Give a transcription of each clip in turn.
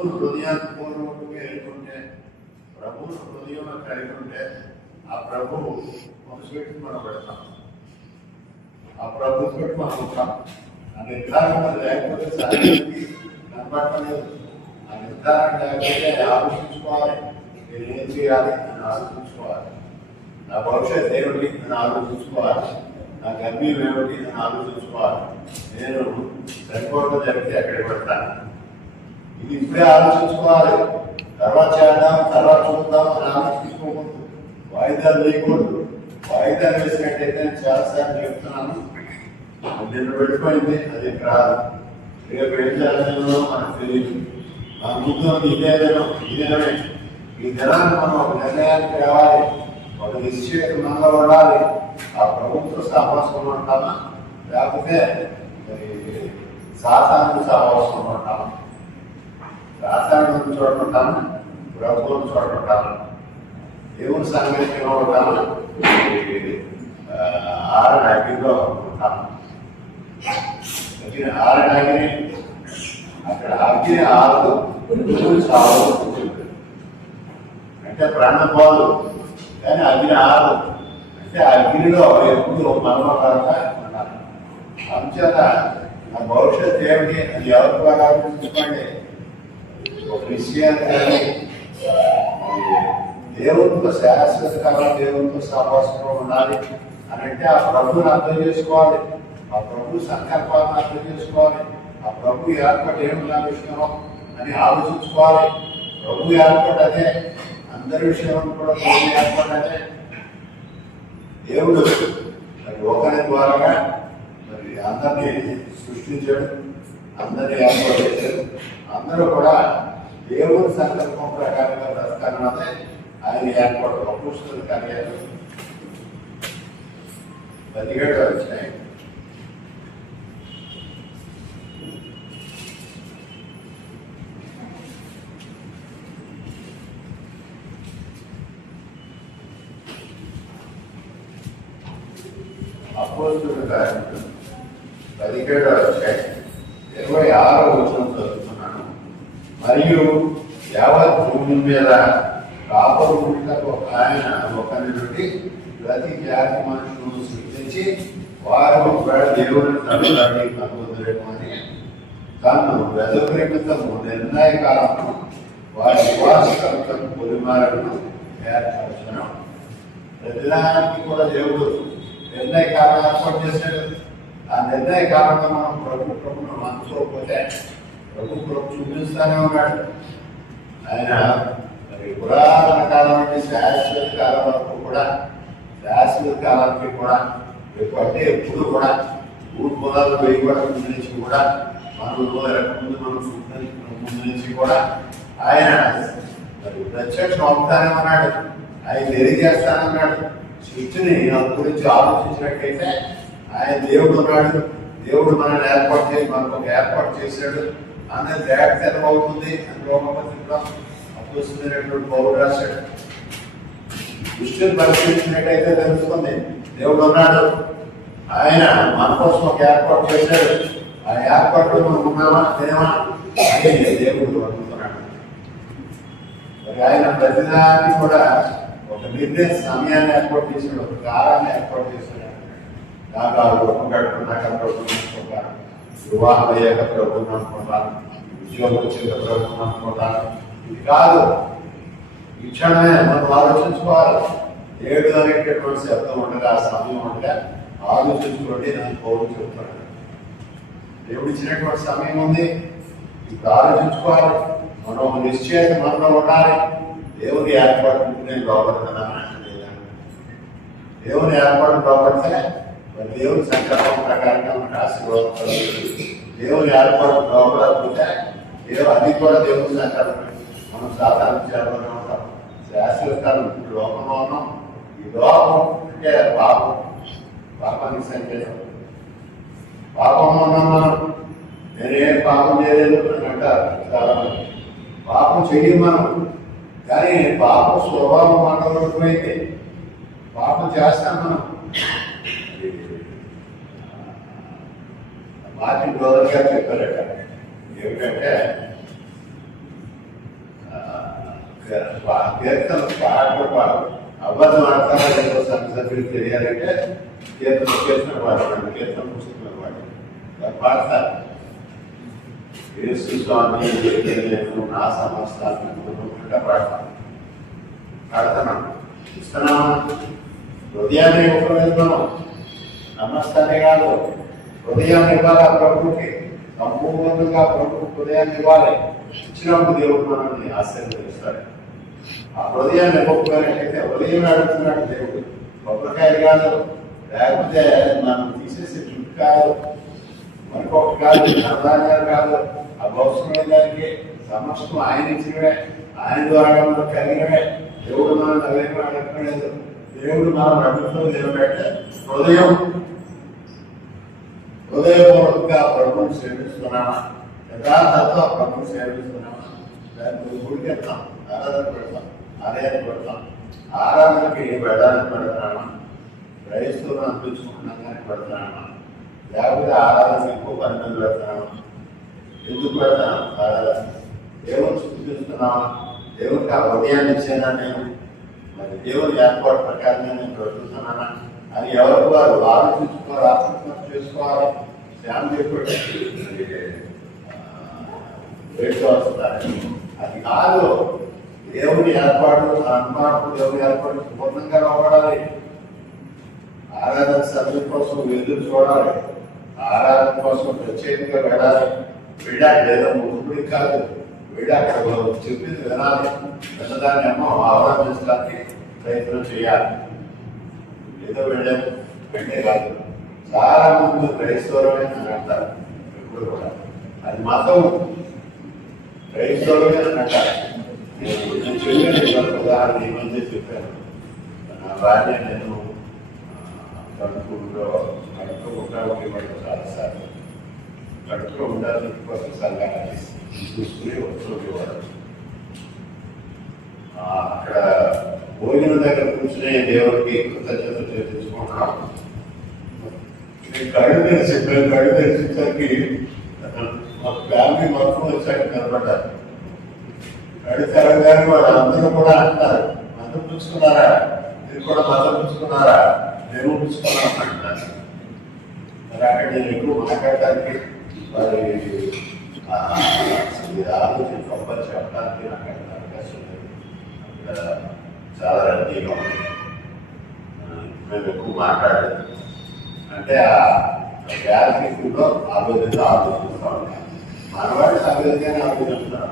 ప్రభువును హృదయాన్ని పూర్వకంగా ఎన్నుకుంటే, ప్రభువును హృదయంలో కలిగి ఉంటే ఆ ప్రభువు మనసు పెట్టి మనం పెడతాం, ఆ ప్రభు పెట్టి మనం ఉంటాం. ఆ నిర్ధారణ లేకపోతే సాధ్యానికి కనపడలేదు. ఆ నిర్ధారణ లేకపోతే ఆలోచించుకోవాలి, నేను ఏం చేయాలి అని ఆలోచించుకోవాలి. నా భవిష్యత్ ఏమిటి అని ఆలోచించుకోవాలి, నా గమ్యం ఏమిటి అని ఆలోచించుకోవాలి. నేను సరిపోవడం జరిగితే ఎక్కడికి పెడతాను, ఇది ఇప్పుడే ఆలోచించుకోవాలి. తర్వాత చేద్దాం, తర్వాత చూద్దాం అని ఆలోచించుకోకూడదు, వాయిదాలు వేయకూడదు. వాయిదాలు వేసినట్టయితే చాలాసార్లు చెప్తున్నాను, నిన్న వెళ్ళిపోయింది, అది రాదు, రేపు ఏం చేయాలో మనకు తెలియదు. మన ముందు ఇదే దినం, ఈ దినమే, ఈ దినాన్ని మనం ఒక నిర్ణయానికి రావాలి, ఒక నిశ్చయంగా ఉండాలి. ఆ ప్రభుత్వ సహవాసంలో ఉంటామా, లేకపోతే సాతాను సహవాసంలో ఉంటామా? సాతాను చూడకుంటామా, ప్రభుత్వం చూడకుంటామా? దేవుని సంగతిలో ఉంటామా, ఆరణ అగ్నిలో ఉంటామా? ఆరణ అగ్ని, అక్కడ అగ్ని ఆరదు, చావు అంటే ప్రాణం పోదు, కానీ అగ్ని ఆరదు. అంటే అగ్నిలో ఎప్పుడు మర్మపరంగా ఉండాలి. అంచేత నా భవిష్యత్ ఏమిటి అది ఎవరి ద్వారా ఆలోచించుకోండి. ఒక విషయాన్ని కానీ దేవునితో శాశ్వత కాలం దేవునితో సహవాసంలో ఉండాలి అని అంటే ఆ ప్రభుని అర్థం చేసుకోవాలి, ఆ ప్రభు సంకల్పాలను అర్థం చేసుకోవాలి, ఆ ప్రభు ఏర్పాటు ఏమి నా విషయంలో అని ఆలోచించుకోవాలి. ప్రభు ఏర్పాటు అదే, అందరి విషయంలో కూడా ప్రభు ఏర్పాటు అదే. దేవుడు మరి ఒకరి ద్వారా మరి అందరినీ సృష్టించాడు, అందరినీ ఏర్పాటు చేశాడు. అందరూ కూడా దేవుని సంకల్పం ప్రకారంగా బ్రతకాలన్నదే ఆయన ఏర్పాటు. అపోస్తలుల కార్యాలు 17వ అధ్యాయం. అపోస్తలుల కార్యాలు 17వ అధ్యాయం 26వ వచనం చదువుతున్నాను. మరియు యావత్ భూమి మీద కాపరు పుట్టుటకు ఆయన ఒకరి నుండి ప్రతి జాతి మనుషులను సృష్టించి వారు దేవుని తల్లి కనుగొనలేము అని తాను వెదకరిమితము నిర్ణయకాలను వారి నివాసకర్తకు పొలిమాలను ఏర్పరచను. ప్రతిదానికి కూడా దేవుడు నిర్ణయకాలం ఏర్పాటు చేశాడు. ఆ నిర్ణయకాలంలో మనం ప్రభుత్వం మనసుకోకపోతే ప్రభుత్వం చూపిస్తానే ఉన్నాడు. ఆయన మరి పురాతన కాలం నుండి శాశ్వత కాలం వరకు కూడా, శాశ్వత కాలానికి కూడా అంటే ఎప్పుడు కూడా భూమి పొలాలు వేయబడక ముందు నుంచి కూడా, మనలో ఎరకముందు మనం ముందు నుంచి కూడా ఆయన మరి ప్రత్యక్షం అవుతానే ఉన్నాడు, ఆయన తెలియజేస్తానన్నాడు. సృష్టిని గురించి ఆలోచించినట్టయితే ఆయన దేవుడు ఉన్నాడు, దేవుడు మనల్ని ఏర్పాటు చేసి మనకు ఒక ఏర్పాటు చేశాడు అనేది తేటతెల్లం అవుతుంది. అందులో అపోస్తలుడైనటువంటి పౌలు రాశాడు. దృష్టిని పరిశీలించినట్టయితే తెలుస్తుంది, దేవుడు ఉన్నాడు, ఆయన మన కోసం ఒక ఏర్పాటు చేశాడు. ఆ ఏర్పాటులో మనం ఉన్నామా లేవా అని దేవుడు అడుగుతున్నాడు. మరి ఆయన ప్రతిదాన్ని కూడా ఒక నిర్దేశ సమయాన్ని ఏర్పాటు చేశాడు, ఒక కాలాన్ని ఏర్పాటు చేశాడు. నాకు గొప్ప కట్టుకున్నాక ప్రభుత్వం అనుకుంటాను, వివాహం అయ్యాక ప్రభుత్వం అనుకుంటాను, ఉద్యోగం వచ్చాక ప్రభుత్వం అనుకుంటాను. ఇది కాదు, ఈ క్షణమే మనం ఆలోచించుకోవాలి. 7 అనేటటువంటి శబ్దం ఉండగా, ఆ సమయం ఉండగా ఆలోచించుకోండి నన్ను పౌరులు చెప్తున్నాడు. దేవుడు ఇచ్చినటువంటి సమయం ఉంది, ఇప్పుడు ఆలోచించుకోవాలి. మనం ఒక నిశ్చయత మనలో ఉండాలి. దేవుని ఏర్పాటు నేను లోపడుతున్నాను లేదా, దేవుని ఏర్పాటు లోపడితే మరి దేవుని సంకల్పం ప్రకారంగా మనకు ఆశీర్వాదం కలుగుతుంది. దేవుని ఏర్పాటు లోపడకపోతే అది కూడా దేవుని సంకల్పం. మనం సాధారణ చేయాలని ఉంటాం, శాశ్వతాలు లోకంలో ఉన్నాం. ఈ లోకం అంటే పాపం, పాపానికి సంకేతం. పాపంలో ఉన్నాం మనం. నేనేం పాపం చేయలేదు అని అంటారు చాలా మంది. పాపం చెయ్యం మనం, కానీ పాపం స్వభావం మనలో అయితే పాపం చేస్తాం మనం. మార్టిన్ లూథర్ గారు చెప్పారట, ఏమిటంటే కీర్తన పాడు అబద్ధం ఆడతారా లేదో సభ్యులు తెలియాలంటే కీర్తన పాడతాడు, కీర్తన పుస్తకం పాడు పాడతారు. యేసు స్వామి నేను నా సమస్తాన్ని పాడుతున్నాం, ఇస్తున్నామా? హృదయాన్ని ఇవ్వలేదు మనం, నమస్తానే కాదు హృదయాన్ని ఇవ్వాలి. ఆ ప్రభుకి సంపూర్ణంగా ప్రభు హృదయాన్ని ఇవ్వాలి. ఇచ్చినప్పుడు దేవుడు మనల్ని ఆశీర్వదిస్తాడు. ఆ హృదయాన్ని ఇవ్వకపోయినట్లయితే హృదయం అడుగుతున్నాడు దేవుడు. కొబ్బరికాయలు కాదు, లేకపోతే మనం తీసేసే జుట్టు కాదు, మరికొక కాదు, ధనధాన్యాలు కాదు, ఆ అవసరమైన దానికి సమస్తం ఆయన ఇచ్చినవే, ఆయన ద్వారా మనం కలిగినవే. దేవుడు మనం నవ్వేమో అడగలేదు. దేవుడు మనం అడుగుతున్నది ఏమిటంటే హృదయపూర్వకంగా ప్రభుత్వం సేవిస్తున్నామా, యథార్థంతో ప్రభుత్వం సేవిస్తున్నామా, దాన్ని గుడికి వెళ్తాం, ఆరాధన పెడతాం, ఆలయాన్ని పెడతాం. ఆరాధనకి వెళ్ళడానికి పెడుతున్నామా, క్రైస్తవులను అనిపించుకుంటున్నాం కానీ పెడుతున్నామా, లేకపోతే ఆరాధన ఎక్కువ పని మీద పెడుతున్నామా? ఎందుకు పెడతాను ఆరాధన? దేవుని చూపిస్తున్నామా? దేవునికి ఆ హృదయాన్ని ఇచ్చేనా నేను? మరి దేవుని ఏర్పాటు ప్రకారం నేను బ్రతుకుతున్నానా అని ఎవరు వారు ఆలోచించుకోవాలి, ఆత్మహత్య చేసుకోవాలి. శ్యామ చెప్పాడు వస్తారు. అది కాదు దేవుని ఏర్పాటు, అనుమానం దేవుని ఏర్పాటు పూర్ణంగా లోపడాలి. ఆరాధన సభ్యుల కోసం ఎదురు చూడాలి, ఆరాధన కోసం ప్రత్యేకంగా వెళ్ళాలి. వీడాకి లేదా ముక్కుడి కాదు, వీడు అక్కడ చెప్పింది వినాలి, విన్నదాన్ని ఏమో అవలంబించడానికి ప్రయత్నం చేయాలి. ఏదో వెళ్ళే కాదు. చాలా మంది క్రైస్తవులమే అని అంటారు ఎప్పుడు కూడా, అది మతం. క్రైస్తవులమే అని అంటారు. నేను చెప్పాను ఉదాహరణ ఈ మధ్య చెప్పాను. నా భార్య నేను కడుపులో ఉండేవాడు చాలాసార్లు, కడుపులో ఉండాలి కొద్దిసార్లు చూసుకుని వచ్చేవాడు. అక్కడ భోజనం దగ్గర కూర్చునే దేవుడికి కృతజ్ఞత చేయించుకుంటున్నాం. కళ్ళు తెరిచేసరికి మా ఫ్యామిలీ మొత్తం వచ్చాక నిలబడ్డారు. కళ్ళు తెరగానే వాళ్ళు అందరూ కూడా అంటారు, మతం పుచ్చుకున్నారా, మీరు కూడా మతం పుచ్చుకున్నారా, నేను పుచ్చుకున్నాను అంటున్నారు. మరి అక్కడ నేను ఎక్కువ మాట్లాడటానికి మరి ఆలోచన గొప్పలు చెప్పడానికి నాకు అక్కడ అవకాశం లేదు. అక్కడ చాలా రద్దీగా ఉంది, మేము ఎక్కువ మాట్లాడలేదు. అంటే ఆ గ్యాలరీలో ఆ విధంగా ఆలోచిస్తాం. మనవాళ్ళు ఆ విధంగానే ఆలోచిస్తున్నారు,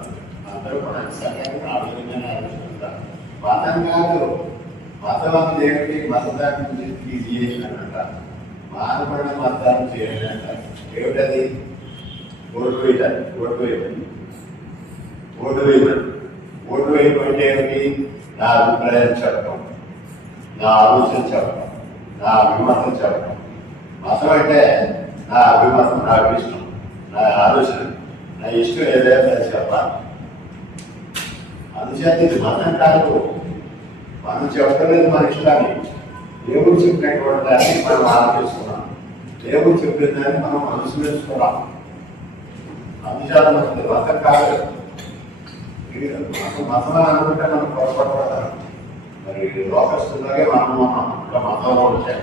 అందరూ కూడా సంఘాన్ని ఆ విధంగానే ఆలోచిస్తున్నారు. మతం కాదు, మతం అనేది ఏమిటి? మతదాన్ని ఇది అని అంటారు. మానవుడిని మతాన్ని చేయండి అంటారు. ఏమిటది? ఓటు వేయాలి. ఓటు వేయడం అంటే ఏమిటి? నా అభిప్రాయం చెప్పడం, నా ఆలోచన చెప్పడం, నా అభిమతం చెప్పడం. మతం అంటే నా అభిమతం, నా ఇష్టం, నా ఆలోచన, నా ఇష్టం ఏదైనా చెప్పాలి. అందుచేత ఇది మతం కాదు. మనం చెప్పలేదు మన ఇష్టాన్ని. దేవుడు చెప్పినటువంటి దాన్ని మనం ఆలోచిస్తున్నాం, దేవుడు చెప్పిన దాన్ని మనం అనుసరిస్తున్నాం. అందుచేత మనకి మతం కాదు. మతం అనుకుంటే మనం పొరపడతాం. మరి లోకస్తులాగే మనం ఇంకా మతంలో వచ్చాం.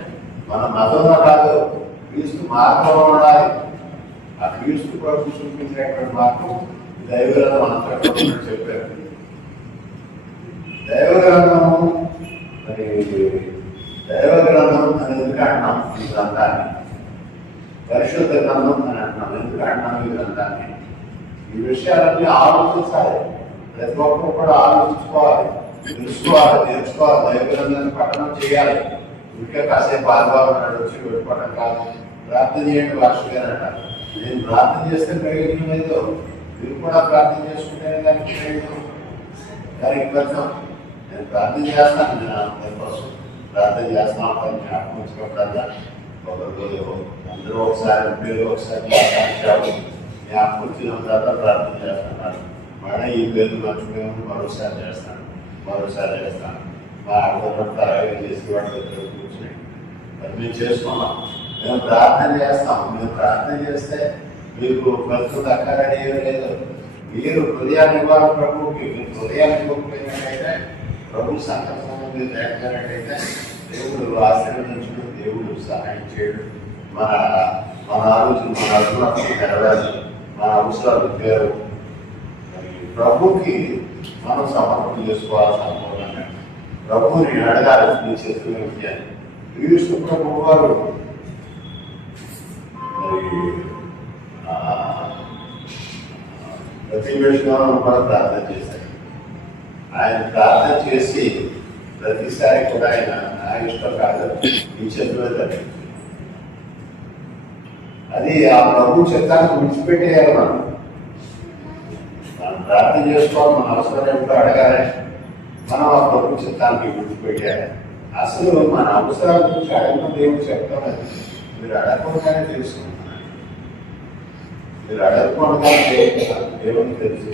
మన మతంలో కాదు, క్రీస్తు మార్గంలో ఉండాలి. ఆ క్రీస్తు ప్రభు చూపించినటువంటి మార్గం దైవగ్రంథం అంతా చెప్పారు. దైవగ్రంథము మరి దైవగ్రంథం అని ఎందుకు అంటున్నాం? ఈ గ్రంథాన్ని పరిశుద్ధ గ్రంథం అని అంటున్నాం. ఎందుకు అంటున్నాం ఈ గ్రంథాన్ని? ఈ విషయాలన్నీ ఆలోచించాలి. ప్రతి ఒక్కరు కూడా ఆలోచించుకోవాలి, తెలుసుకోవాలి, నేర్చుకోవాలి. దైవగ్రంథాన్ని పఠనం చేయాలి. ఇంకా కాసేపు ఆదివారం నాడు వచ్చి పెట్టుకోవడం కాదు. ప్రార్థన చేయండి భాషగారు అంటారు. నేను ప్రార్థన చేస్తే ప్రయోజనం లేదు, మీరు కూడా ప్రార్థన చేసుకుంటేనే దానికి ప్రయోజనం. దానికి పెడతాం. నేను ప్రార్థన చేస్తాను, నేను అందరి కోసం ప్రార్థన చేస్తాను. అతను జ్ఞాపకం వచ్చుకోవడం ఒకరు అందరూ ఒకసారి పేరు ఒకసారి జ్ఞాపకం వచ్చిన తర్వాత ప్రార్థన చేస్తున్నారు. మళ్ళీ ఈ పేరు మర్చిపోయాము, మరోసారి చేస్తాను. మా ఆడదంతా అలాగే చేసి వాడి దగ్గర కూర్చుని మరి మేము చేసుకున్నాం. మేము ప్రార్థన చేస్తాం. మేము ప్రార్థన చేస్తే మీకు ఫలితం దక్కాలని ఏమీ లేదు. మీరు హృదయాన్ని ఇవ్వాలి ప్రభువుకి. మీరు హృదయాన్ని ఇవ్వకపోయినట్టయితే, ప్రభు సంకల్పం మీరు లేకపోయినట్టయితే దేవుడు ఆశీర్వదించడం, దేవుడు సహాయం చేయడం, మన మన ఆలోచన, మన అడుగులకు నెరవేరు, మన అవసరాలు పేరు ప్రభుకి మనం సమర్పణ చేసుకోవాలి. సంపూర్ణంగా ప్రభుని అడగాలి. నీ చేతులు విద్యాన్ని క్రీస్తు ప్రభు వారు మరి ప్రతి విషయంలో కూడా ప్రార్థన చేశారు. ఆయన ప్రార్థన చేసి ప్రతిసారి కూడా ఆయన నా ఇష్టం కాదు, నీ చేతుల్లో జరిగింది. అది ఆ ప్రభు చిత్తాన్ని విడిచిపెట్టేయాలి. మనం ప్రార్థన చేసుకోవాలి, మన అవసరం ఏమిటో అడగాలి. మనం ఆ ప్రభు చిత్తానికి విడిచిపెట్టేయాలి. అసలు మన అవసరాల గురించి అడగడం దేవుడు చెప్తాను. మీరు అడగకుండానే తెలుసుకుంటున్నారు. మీరు అడగకుండానే దేవుడికి తెలుసు.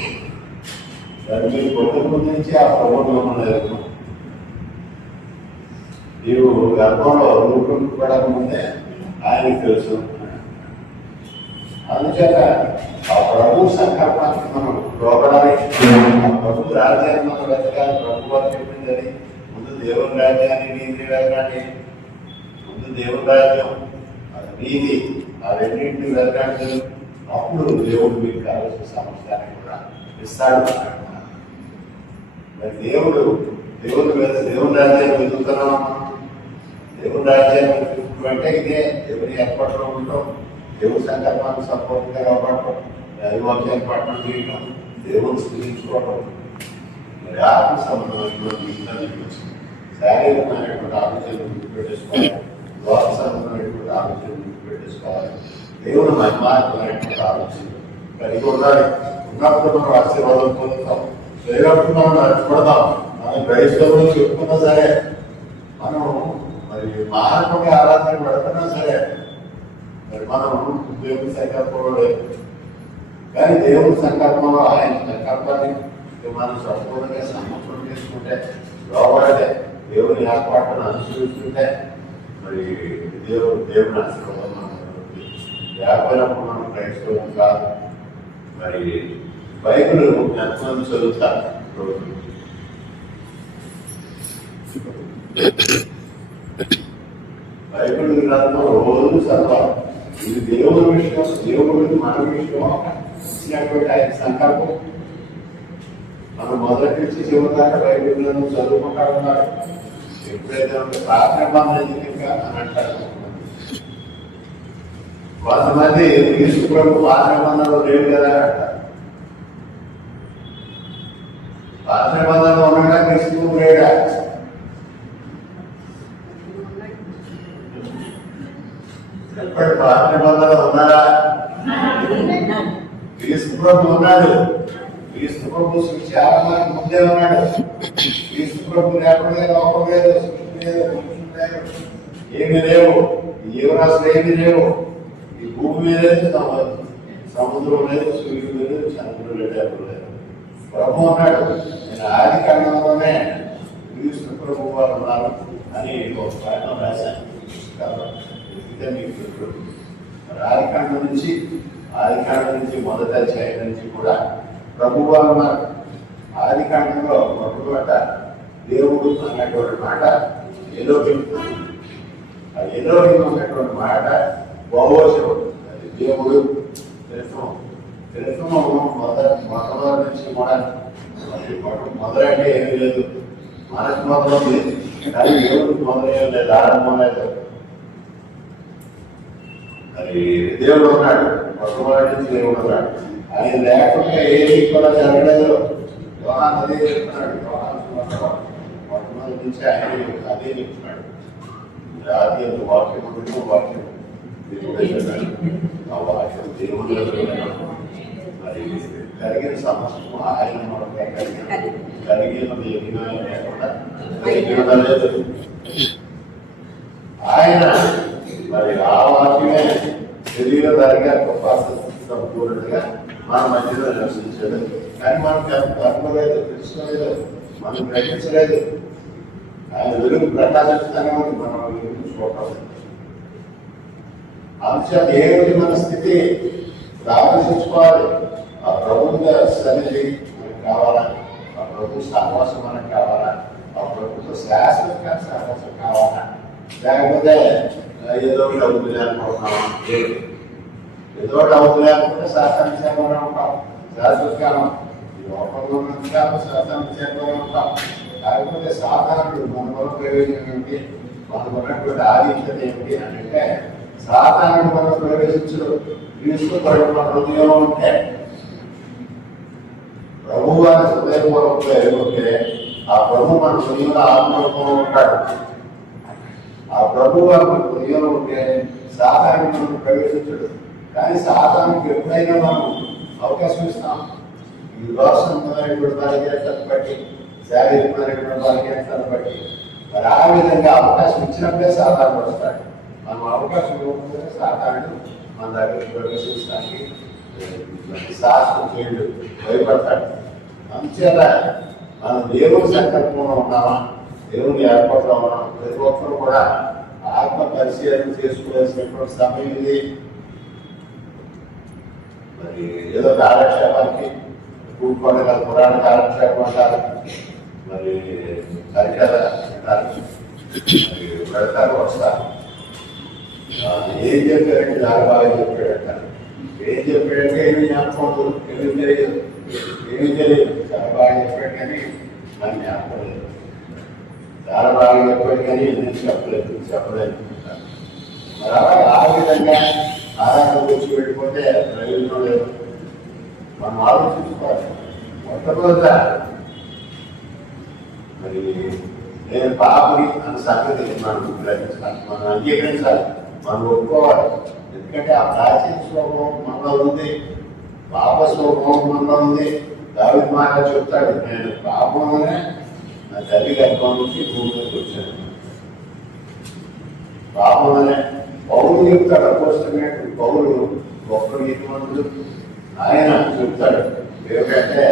దాన్ని మీరు కొద్ది నుంచి ఆ ప్రభుత్వం లేదు. నీవు గర్భంలో రూపొందక ముందే ఆయనకు తెలుసు. అందుచేత ఆ ప్రభు సంకల్పానికి మనం లోపడాలి. ఆ ప్రభు రాజ్యాన్ని మనం వెతకాలి. ప్రభు వారు చెప్పిందని ముందు దేవుని రాజ్యాన్ని, నీతి వెతకండి. ముందు దేవుని రాజ్యం, అది నీతి, ఆ రెండింటిని వెతకండి. అప్పుడు దేవుడు మీకు కావాల్సిన సమస్యని కూడా ఇస్తాడు. మరి దేవుని రాజ్యాన్ని వెతుకుతున్నాం. దేవుని రాజ్యాన్ని వెతుకుంటే ఇదే దేవుని ఏర్పాట్లో ఉండటం, దేవుని సంకల్పాన్ని సంపూర్ణంగా రావడం, దైవాక్యాన్ని పట్టణం చేయడం, దేవుని స్థితించుకోవడం. మరి ఆత్మ సంబంధమైనటువంటి జీవితానికి వచ్చింది. శారీరకమైనటువంటి ఆలోచనలు గుర్తుపెట్టేసుకోవాలి. లోక సంబంధమైనటువంటి ఆలోచనలు గుర్తుపెట్టేసుకోవాలి. దేవుని మహిమాత్మైనటువంటి ఆలోచనలు కలిగి ఉండాలి. ఉన్నప్పుడు మనం ఆశీర్వాదం పొందుతాం. లేనప్పుడు మనం నడుచుకుందాం. మనం క్రైస్తవులు చెప్పుకున్నా సరే, మనం మరి మానవుడిగా ఆరాధన పెడుతున్నా సరే, మరి మనం దేవుని సంకల్పంలో లేదు. కానీ దేవుని సంకల్పంలో ఆయన సంకల్పాన్ని మనం సంపూర్ణంగా సమర్పణ చేసుకుంటే, లోపడే దేవుని ఏర్పాటును అనుసరిస్తుంటే, మరి దేవుని ఆశీర్వాదం లేకపోయినప్పుడు మనం క్రైస్తవం కాదు. మరి బైబిల్ ఎంతమంది చదువుతారు రోజు? బైబిల్ గ్రంథం రోజు చదవాలి. ఇది దేవుని విషయం, దేవుడికి మన విషయం ఇచ్చినటువంటి ఆయన సంకల్పం. మనం మొదటి నుంచి చివరి దాకా బైబిల్ గ్రంథం చదువుకుంటా ఉన్నారు. ఎప్పుడైతే ప్రార్థన బంధం అని అంటారు కొంతమంది, క్రీస్తు ప్రభు ప్రార్థన బంధంలో లేవు కదా అంటారు. ప్రార్థన బంధంలో ఉన్నాడా క్రీస్తు ప్రభు లేడా? చెప్పండి, ప్రార్థన బంధంలో ఉన్నాడా? క్రీస్తు ప్రభు ఉన్నాడు. క్రీస్తు ప్రభు సృష్టి ఆరంభానికి ముందే ఉన్నాడు. క్రీస్తు ప్రభు లేకుండా లోకం లేదు, సృష్టి లేదు, ఏమి లేవు, జీవరాశులు ఏమి లేవు. ఈ భూమి మీద సముద్రం లేదు, సూర్యుడు లేదు, చంద్రుడు లేదు, ఎవరు లేదు. ప్రభు అన్నాడు, నేను ఆది కాండంలోనే క్రీస్తు ప్రభు వారు ఉన్నారు అని ఒక కారణం రాశాను. కాబట్టి మీకు ఆది కాండం నుంచి మొదటి అధ్యాయం నుంచి కూడా ప్రభు వారు ఉన్నారు. ఆది కాండంలో మొట్టమొదట దేవుడు అన్నటువంటి మాట ఎలోహిం. ఆ ఎలోహిం అన్నటువంటి మాట బహువచనం. అది దేవుడు. తెలుసు మొట్టమొదటి నుంచి కూడా మొదలంటే ఏమీ లేదు. మనకు మొదలు కానీ దేవుడికి మొదలయ్యే లేదు, ఆరంభం లేదు. అది దేవుడు ఉన్నాడు. మొట్టమొదటి నుంచి దేవుడు ఉన్నాడు. ఆయన లేకుండా ఏది కూడా జరగలేదు. యోహాను అదే చెప్తున్నాడు. మొట్టమొదటి నుంచి ఆయన అదే చెప్తున్నాడు. ఆది వాక్యం ఉంటుంది, వాక్యం ఆ వాక్యం దేవుడిలో మరి కలిగిన సమస్యము ఆయన కలిగినది లేకుండా లేదు. ఆయన మరి ఆ వాక్యమే శరీరధారిగా గొప్ప సంపూర్ణంగా మన మధ్యలో నివసించాడు. కానీ మనకు అనుకోలేదు, తెలుసుకోలేదు, మనం గ్రహించలేదు. ఆయన వెలుగు ప్రకాశిస్తానే మనం వెలుగు చూడాలి. అంశాలు ఏమిటి మన స్థితి ఆలోచించుకోవాలి. ఆ ప్రభుత్వ సన్నిధి మనకు కావాలా, ఆ ప్రభుత్వ సహవాసం మనకు కావాలా, ఆ ప్రభుత్వ శాశ్వత సహవాసం కావాలా, లేకపోతే ఏదో ఒకటి అవుతుంది అనుకుంటున్నాం. ఏదో ఒకటి అవుతుంది అనుకుంటే శాస్త్రాన్ని చేరుకొని ఉంటాం. శాశ్వత కాలం లోపంలో ఉన్నంతకాలం శాస్త్రాన్ని చేరుకొని ఉంటాం. లేకపోతే సాధారణుడు మన వల్ల ప్రయోజనం ఏమిటి, మనకు ఉన్నటువంటి ఆధిక్యత ఏమిటి అంటే సాధారణ మనం ప్రవేశించడం క్రీస్తు మన హృదయంలో ఉంటే, ప్రభు వారి హృదయపూర్వకంగా ఎదుగుంటే ఆ ప్రభు మన హృదయంలో ఆత్మరూపంలో ఉంటాడు. ఆ ప్రభు వారు మన హృదయంలో ఉంటే సాధారణ మనం ప్రవేశించడు. కానీ సాధారణకు ఎప్పుడైనా మనం అవకాశం ఇస్తాం. ఈ లోకసంబంధమైనటువంటి బలహీనతను బట్టి, శారీరకమైనటువంటి బలహీనతను బట్టి మరి ఆ విధంగా అవకాశం ఇచ్చినప్పుడే సాధారణ వస్తాడు. మనం అవకాశం ఇవ్వకపోతే సాధారణ మన దగ్గర ప్రవేశించడానికి శాస్త్రం చేయడు, భయపడతాడు. అందుచేత మనం దేవుని సంకల్పంలో ఉన్నామా, దేవుని ఏర్పాటులో ఉన్నాం. ప్రతి ఒక్కరు కూడా ఆత్మ పరిశీలన చేసుకోవాల్సినటువంటి సమయం ఇది. మరి ఏదో కాలక్షేపానికి కూడుకోవడం కాదు, పురాణ కాలక్షేపం అంటారు, మరి సరికథ అంటారు, మరి పెడతారు వస్తారు. ఏం చెప్పారంటే చాలా బాగా చెప్పాడంటారు. ఏం చెప్పాడంటే ఏమి జ్ఞాపకం, ఏమీ తెలియదు, ఏమీ తెలియదు. చాలా బాగా చెప్పాడు కానీ నాకు జ్ఞాపకం లేదు. చాలా బాగా చెప్పాడు కానీ నేను చెప్పలేదు. మరి అలాగే ఆ విధంగా ఆరాధన వచ్చి వెళ్ళిపోతే ప్రయోజనం లేదు. మనం ఆలోచించుకోవాలి. మొట్టమొదట మరి నేను పాపని అన్న సంగతి మనం గ్రహించాలి, మనం అంగీకరించాలి, మనం ఒప్పుకోవాలి. ఎందుకంటే ఆ ప్రాచీన స్వభావం మనలో ఉంది, పాప స్వభావం మనలో ఉంది. దావీదు మాట చెప్తాడు, నేను పాపంలోనే నా తల్లి గర్భం నుంచి భూమిలోకి వచ్చాను. పాపంలోనే పౌరులు చెప్తాడు, అపోస్తలుడైన పౌరులు గొప్ప నీతిమంతుడు. ఆయన చెప్తాడు ఏమిటంటే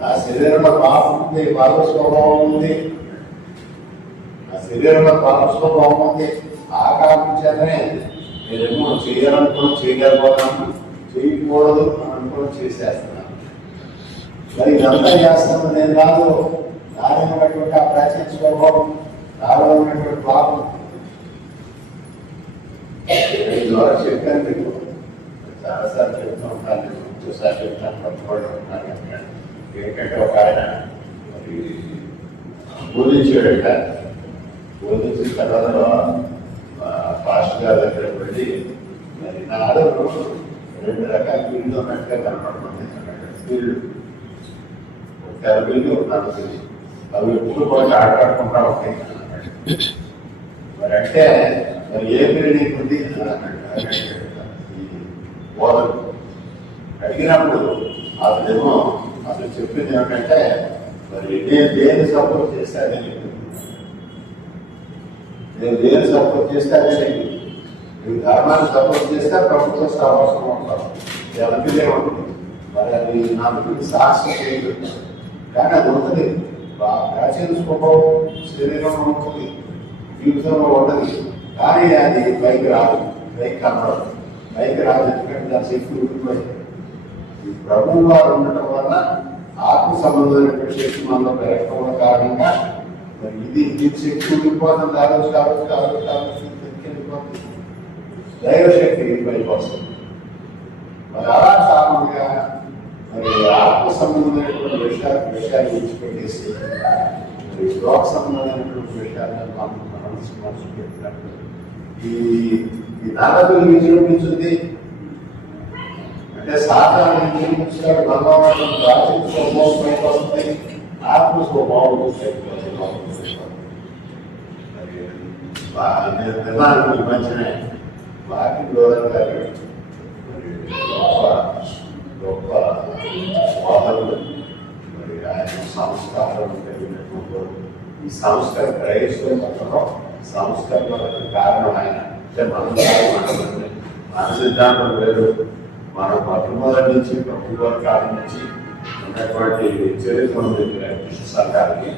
నా శరీరంలో పాపం ఉంది, పాప స్వభావం ఉంది, నా శరీరంలో పాప స్వభావం ఉంది. ఆ కారణం చేతనే నేనేమో చేయాలనుకుని చేయగలిపోతాను, చేయకూడదు అని అనుకుని చేసేస్తున్నాను. మరి ఇదంతా చేస్తాను నేను కాదు, నాలో ఉన్నటువంటి ఆ ప్రాచీన స్వభావం, నాలో ఉన్నటువంటి పాపం. ద్వారా చెప్పాను మీకు, చాలాసార్లు చెప్తూ ఉంటాను, చూసారి చెప్తాను, పట్టుకోవడం ఉంటాను. ఏంటంటే ఒక ఆయన మరి బోధించాడట. బోధించిన తర్వాత ఫాస్ట్ గారి దగ్గర వెళ్ళి మరి నాలో 2 రకాల బిల్లు ఉన్నట్టుగా కనపడుతుంది అన్నాడు. బిల్లు ఒక తెర బిల్లు, ఒక నల్ల బిల్లు, అవి ఎప్పుడు కూడా ఆడుకుంటా ఉంటాయి అన్నాడు. మరి అంటే మరి ఏ బిల్లు నీకుంది అన్నాడు. ఈ బోధన అడిగినప్పుడు అతనేమో అసలు చెప్పింది ఏమిటంటే మరి నేను దేని సపోర్ట్ చేస్తే అదే నీకు, నేను దేని సపోర్ట్ చేస్తే అదే నీకు. నువ్వు ధర్మాన్ని సపోర్ట్ చేస్తే ప్రభుత్వం అవసరం ఉంటాం, ఎవరికిదే ఉంటుంది. మరి అది నాకు సాక్షి చేయదు, కానీ అది ఉంటుంది. ప్రాచీన స్వభావం శరీరంలో ఉంటుంది, జీవితంలో ఉంటుంది. కానీ అది పైకి రాదు, పైకి కనబడదు, పైకి రాదు. ఎందుకంటే దాని శక్తి ఉండిపోయింది. ఈ ప్రభువు వారు ఉండటం వల్ల ఆత్మ సంబంధమైనటువంటి శక్తి మనలో పెరగడం కారణంగా మరి ఇది శక్తి ఉండిపోతుంది. కావచ్చు దైవశక్తి పైకి వస్తుంది. మరి అలా కారణంగా మరి ఆత్మ సంబంధమైనటువంటి విషయాలు విడిచిపెట్టేసి మరి లోక సంబంధమైనటువంటి విషయాలను మనసు పెట్టినట్టు ఈ నరకులు విజృంభించింది. అంటే సాధారణ విజృంభించాడు భగవాన్ ప్రాచీన స్వభావం పైకి వస్తుంది, ఆత్మ స్వభావం నేను నిర్ణయానికి మంచినే వాకి గౌరవ గారు మరి గొప్ప సోదరులు, మరి ఆయన సంస్కారం కలిగినటువంటి ఈ సంస్కారం క్రైస్తవంలో సంస్కరణకు కారణం ఆయన. అంటే మన సిద్ధాంతం వేరు, మన మొట్టమొదటి నుంచి ప్రభుత్వ కాలం నుంచి ఉన్నటువంటి చరిత్ర ఉంది సంఘానికి.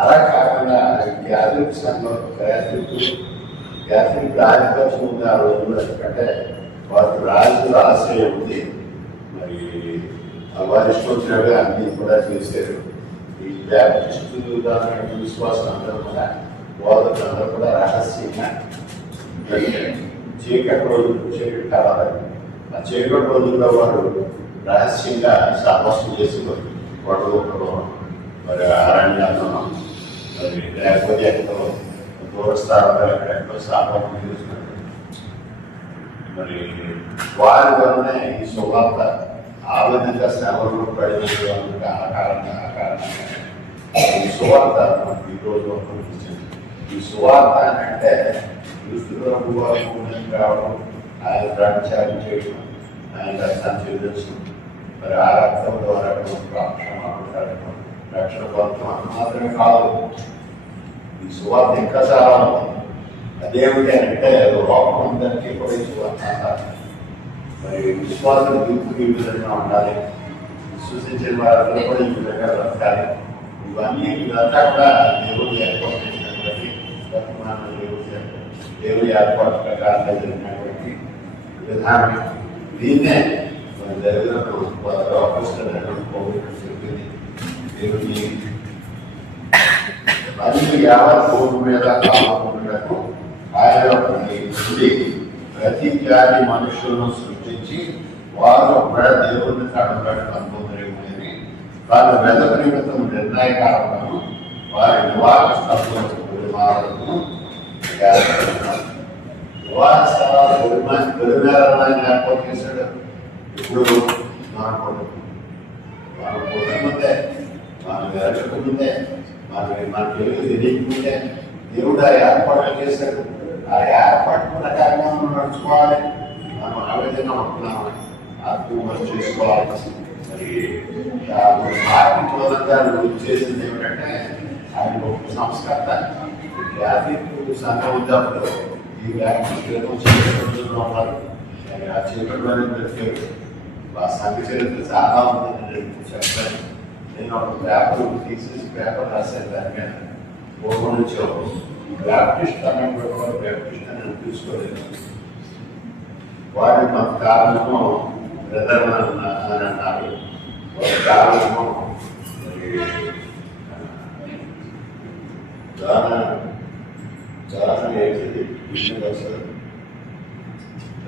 అలా కాకుండా క్యాథలిక్ సంఘం, క్యాథలిక్ ఆధిపత్యం ఉంది ఆ రోజుల్లో. ఎందుకంటే వారికి రాజు ఆశ్రయం ఉంది. మరి వారి ఇష్టం వచ్చినట్టుగా అన్ని కూడా చేశారు. ఈ బ్యాప్టిస్టు దాని విశ్వాసం అందరూ కూడా బోధకులు అందరూ కూడా రహస్యంగా చీకటి కావాలి. ఆ చీకటి రోజుల్లో వారు రహస్యంగా సాహసం చేసేవారు. గొడవలు మరి అరణ్యాల్లో మరి లేకపోతే ఎక్కడో దూరస్థానంలో ఎక్కడెక్కడో సాహసం చేస్తున్నారు. మరి వారి వల్లనే ఈ శుభార్త ఆ విధంగా సేవల్లో పడిన ఆ కారణంగా ఈ సువార్త మనకు ఈ రోజు కనిపించింది. ఈ సువార్త అంటే క్రీస్తు ప్రభు వారు రావడం, ఆయన ప్రాణత్యాగం చేయడం, ఆయన రక్తాన్ని చెల్లించడం, మరి ఆ రక్తం ద్వారా రక్షణ పొందడం అది మాత్రమే కాదు. ఈ సువార్త ఇంకా చాలా ఉంది. అదేమిటి అంటే లోకం అందరికీ కూడా ఈ సువార్త అంటారు. మరి విశ్వాసం దీనికి ఈ విధంగా ఉండాలి, విశ్వసించిన వారందరూ కూడా ఈ విధంగా బ్రతకాలి. ఇవన్నీ ఇదంతా కూడా దేవుడు ఏర్పాటు చేసినటువంటి దేవుడి ఏర్పాటు ప్రకారంగా జరిగినటువంటి విధానం. దీన్నే మన చెప్పింది. దేవుడి మరియు యావత్ భూమి మీద కాపాడుకున్నట్టు ఆయన నుండి ప్రతి జాతి మనుషులను సృష్టించి వారు ఒకవేళ దేవుడిని కడబడి అనుకుందరేమని వారి వెదక నిమిత్తం నిర్ణయకాలను వారి నివాస స్థలాలను నివాస స్థలాలు పొలిమేరని ఏర్పాటు చేశాడు. ఇప్పుడు మనం పొద్దుముందే మనం ఎరగకముందే మనకి తెలియకముందే దేవుడు ఆ ఏర్పాట్లు చేశాడు. ఆ ఏర్పాటు ప్రకారంగా మనం నడుచుకోవాలి. మనం ఆ విధంగా ఉంటున్నాము, ఆత్మీయ చేసుకోవాలి. మరి మార్పు మూలంగా చేసింది ఏమిటంటే ఆయన గొప్ప సంస్కర్త. యాత్రికుడు సంఘం ఉన్నప్పుడు ఈ చీకట్లో ఉన్నారు. ఆ చీకట్లోనే బ్రతికారు. ఆ సంఘ చరిత్ర చాలా ఉందని నేను చెప్పాను. నేను ఒక పేపర్ తీసేసి పేపర్ రాశాను. దాని మీద పూర్వం నుంచి బ్యాప్టిస్ట్ అన్నప్పుడు బ్యాప్టిస్ట్ అని తీసుకోలేదు. వారి కొంత కారణము బ్రదర్ అని అన్నారు. ఒక కారణము దారుణ ఏంటిది విషయం వస్తుంది.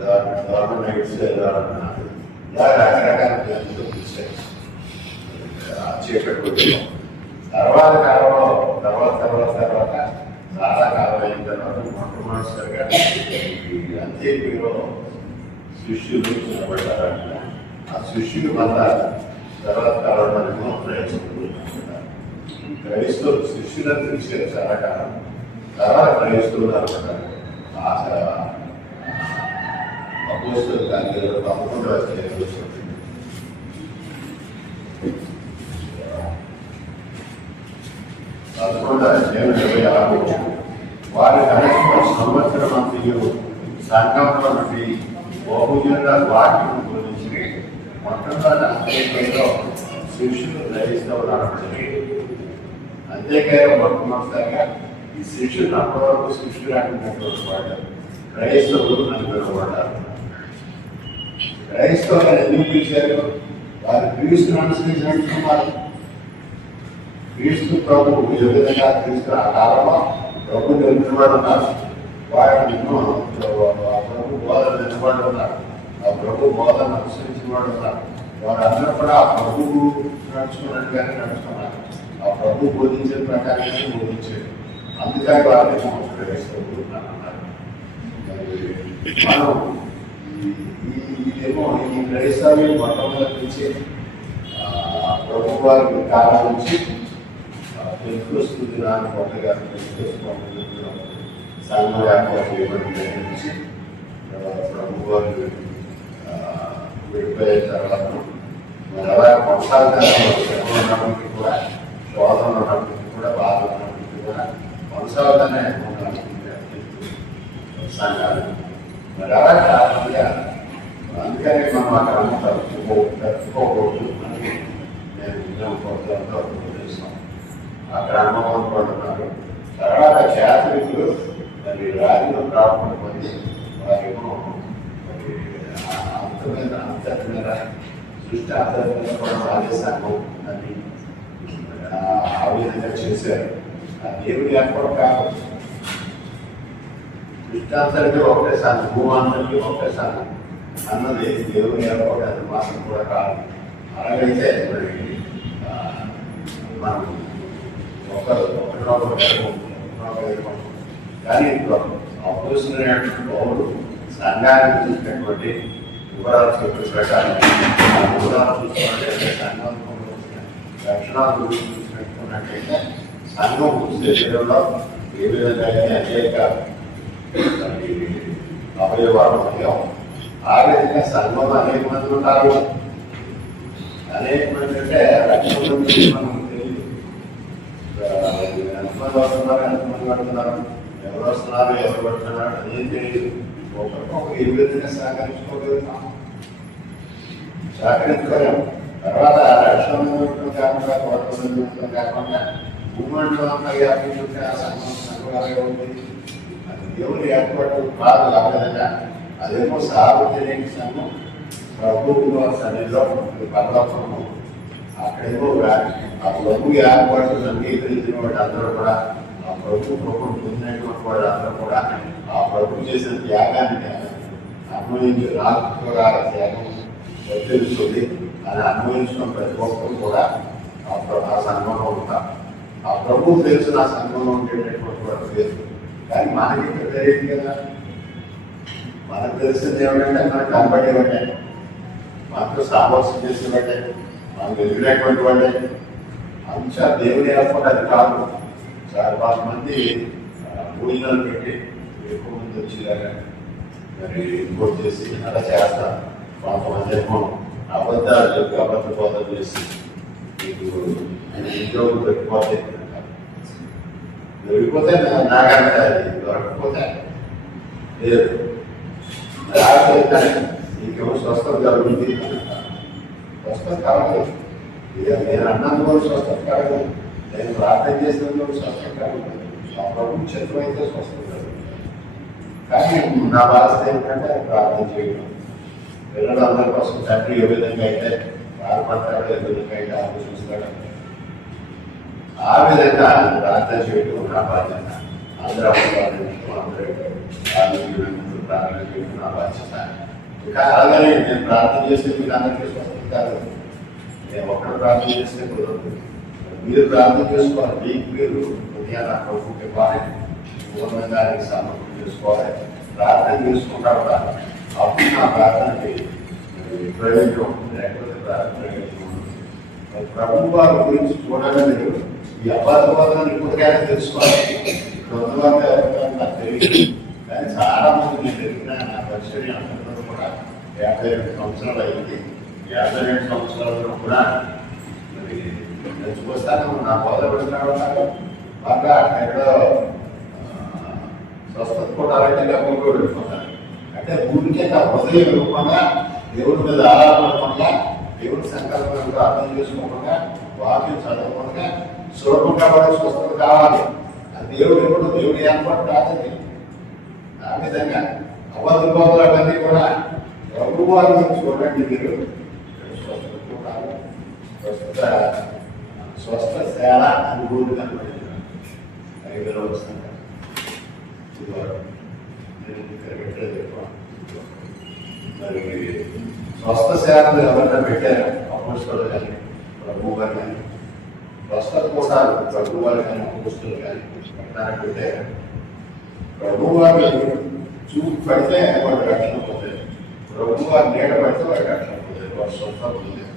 దారుణ ఏడ్చే అన్నారు. ఇలా రకరకాల పేర్లతో పిలిచారు. చీకటి తర్వాత కాలంలో తర్వాత చాలా కాలం అయిన తర్వాత మొట్టమొదటిసారిగా ఈ అంత్యక్రియలో శిష్యులు నిలబడ్డారంట. ఆ శిష్యులు వల్ల తర్వాత కాలంలో క్రైస్తవులు శిష్యులను పిలిచారు చాలా కాలం. తర్వాత క్రైస్తవులు అనుకుంటారు. అపోస్తలు కానీ తప్పకుండా వచ్చారు. వారి కనీసం సంవత్సరం అంతయు సంఘంలో నుండి బహుజనుల వాక్యం గురించి మొట్టమొదటి అంత్యక్రియలో శిష్యులు గ్రహిస్తూ నడపడి. అంత్యక్రియలో మొట్టమొదటిసారిగా ఈ శిష్యులు అప్పటి వరకు శిష్యులు అంటున్నటువంటి వాడు క్రైస్తవులు అని పిలువబడ్డారు. క్రైస్తవులు ఎందుకు పిలిచారు? వారు క్రీస్తును అనుసరించినట్టున్నారు. క్రీస్తు ప్రభు ఏ విధంగా క్రీస్తు ఆ కాలంలో ప్రభు నిలబడి ఉన్నారు. వారు ప్రభు బోధన నిలబడి ఉన్నారు. ఆ ప్రభు బోధన అనుసరించిన వాడు ఉన్నారు. వారందరూ కూడా ఆ ప్రభువు నడుచుకున్నట్టుగానే నడుచుకున్నారు. ఆ ప్రభు బోధించిన ప్రకారంగానే బోధించారు. అందుకని వారిని క్రైస్తవులు అన్నారు. మనం ఇదేమో ఈ క్రైస్తవ్యం మొట్టమొదటి నుంచి ప్రభు వారి కాలం నుంచి తెలుసు దినాన్ని కొత్తగా సంఘం ఏర్పాటు చేయబడి నుంచి ప్రభు వారు విడిపోయిన తర్వాత మరి అలా కొనసాగుతున్నప్పటికీ కూడా శోధన ఉన్నప్పటికీ కూడా బాధ ఉన్నప్పటికీ కూడా కొనసాగుతూనే సంఘాలు. మరి అలా కారణంగా అందుకనే మనం అక్కడ తప్పుకోకూడదు అని నేను ఉద్యమ ప్రోగ్రాంలో చేస్తాం. అక్కడ అనుభవం పడుతున్నారు. తర్వాత యాత్రికులు మరి రాజులు ప్రారంభం పొంది వారేమో ఆదరించుకోవడం ఆదేశాలు అని ఆ విధంగా చేశారు. ఆ దేవుడి ఏర్పాటు కాదు. ఇష్టాంతరికి ఒకటే సార్ భూమానికి ఒకటే సార్ అన్నది దేవుని ఏర్పాటు అది మాత్రం కూడా కాదు. అలాగైతే మరి మనం ఒకరినొకరు కానీ అపోజినటువంటి పౌరుడు సంఘానికి చూసినటువంటి వివరాలు చెప్పిన ప్రకారం ఆ వివరాలు చూసుకున్నట్లయితే సంఘం లక్షణాలు చూసినట్టున్నట్లయితే సంఘం శరీరంలో ఏ విధంగా అయితే అనేక అవయవాలు ఉన్నాయో ఆ విధంగా సంఘంలో అనేక మంది ఉంటారు. అనేక మంది అంటే లక్షల మంది మనకు తెలియదు. ఎంతమంది వస్తున్నారు, ఎంతమంది పడుతున్నారు, ఎవరు వస్తున్నారు, ఎవరు పడుతున్నారు అదేం తెలియదు. ఒకరికొకరు ఏ విధంగా సహకరించుకోగలుగుతాం, సహకరించుకోలేము. తర్వాత లక్షల మంది ఉండటం కాకుండా 100 మంది ఉండటం కాకుండా భూమండలం అంతా వ్యాపించుంటే ఆ సంఘంగా ఉంది. అది దేవుడి ఏర్పాటు కాదు. ఆ విధంగా అదేమో సార్వజనిక సంఘం ప్రభుత్వ సన్నిధిలో పర్వతము అక్కడేమో ఆ ప్రభు ఏర్పాటు అంగీకరించిన వాడు అందరూ కూడా ఆ ప్రభు పొందినటువంటి వాడు అందరూ కూడా ఆ ప్రభు చేసిన త్యాగాన్ని అన్వయించి రాజుగా త్యాగం తెలుస్తుంది అని అన్వయించిన ప్రతి ఒక్కరు కూడా ఆ సంఘంలో ఉంటారు. ఆ ప్రభు తెలిసిన ఆ సంఘంలో ఉండేటటువంటి వాడు లేదు. కానీ మనకి ఇక్కడ తెలియదు కదా. మనకు తెలిసింది ఏమిటంటే మనకు కనబడేవాడే, మనకు సామర్థ్యం చేసేవాడే, మనకు ఎదిగినటువంటి వాడే. అంశా దేవుని ఏర్పాటు అది కాదు. చాలా మంది భోజనాలు పెట్టి ఎక్కువ మంది వచ్చేలాగా మరి ఇంకోటి చేసి అలా చేస్తారు. కొంతమంది ఏమో అబద్ధాలు చెప్పి అబద్ధ బోధన చేసి మీకు ఉద్యోగం దొరికిపోతే నాకంటే అది దొరకకపోతే లేదు నీకేమో స్వస్థత జరుగుతుంది. స్వస్థత కావట్లేదు. నేను అన్నందు కూడా స్వస్థత కావట్లేదు. నేను ప్రార్థన చేసినందుకు స్వస్థత కావట్లేదు. ఆ ప్రభు చిత్రం అయితే స్వస్థత జరుగుతుంది. కానీ నా బాధ్యత ఏంటంటే ప్రార్థన చేయడం, పిల్లలందరి కోసం తండ్రి ఏ విధంగా అయితే బాధపడతాడో ఏ విధంగా అయితే ఆలోచిస్తాడో ఆ విధంగా ప్రార్థన చేయడం నా బాధ్యత. అందరూ ప్రార్థించడం, అందరూ ప్రార్థన చేయడం నా బాధ్యత. ఇంకా అలాగనే నేను ప్రార్థన చేస్తే మీరు అందరికీ స్వస్థత కాదు. నేను ఒక్కడు ప్రార్థన చేస్తే కుదరదు. మీరు ప్రార్థన చేసుకోవాలి. మీకు మీరు ఉదయాన్న ప్రభుత్వ వారి పూర్ణంగానికి సమర్పణ చేసుకోవాలి. ప్రార్థన చేసుకుంటారు. అప్పుడు నా ప్రార్థనకి ప్రయోజనం ఉంటుంది, లేకపోతే ప్రార్థన ప్రభు వారి గురించి చూడాలి. మీరు ఈ అబద్ధవాదాన్ని ఇప్పటికైనా తెలుసుకోవాలి. ఇక్కడ ఉన్నవాళ్ళు ఎవరికైనా నాకు తెలియదు. కానీ చాలా మంది నేను తెలిసిన నా పరిచయం అందరూ కూడా 52 సంవత్సరాలు అయింది. 52 సంవత్సరాలలో కూడా మరి నేను చూస్తాను. నా బోధ పెడుతున్నాడు బాగా ఎక్కడో స్వస్థత కూడా అలాంటిగా కూడా వెళ్ళిపోతాను. అంటే భూమికి హృదయం రూపంగా దేవుడి మీద ఆధారపడకుండా, దేవుడి సంకల్పంగా అర్థం చేసుకోకుండా, వాక్యం చదవకుండా సులభంగా కూడా స్వస్థత కావాలి. అది దేవుడు ఎప్పుడు దేవుడి ఏర్పాటు కాదండి. ఆ విధంగా అబద్ధ బోధలు అవన్నీ కూడా ప్రభు వారిని చూడండి. మీరు స్వస్థత కూడా స్వస్థశాల అనుభూతి కనబడింది. 5వ వస్తుంది మరి స్వస్థశాలను ఎవరైనా పెట్టారు అపోస్తులు కానీ ప్రభు వారు కానీ, స్వస్థత కూడా ప్రభు వారు కానీ అపోస్తులు కానీ పెట్టడానికి పెట్టారు. ప్రభు వారు చూపు పడితే వాడు రక్షణ పొందారు. ప్రభు వారు నీడ పడితే వాడు రక్షణ పొందారు. వాడు స్వస్థత పొందారు.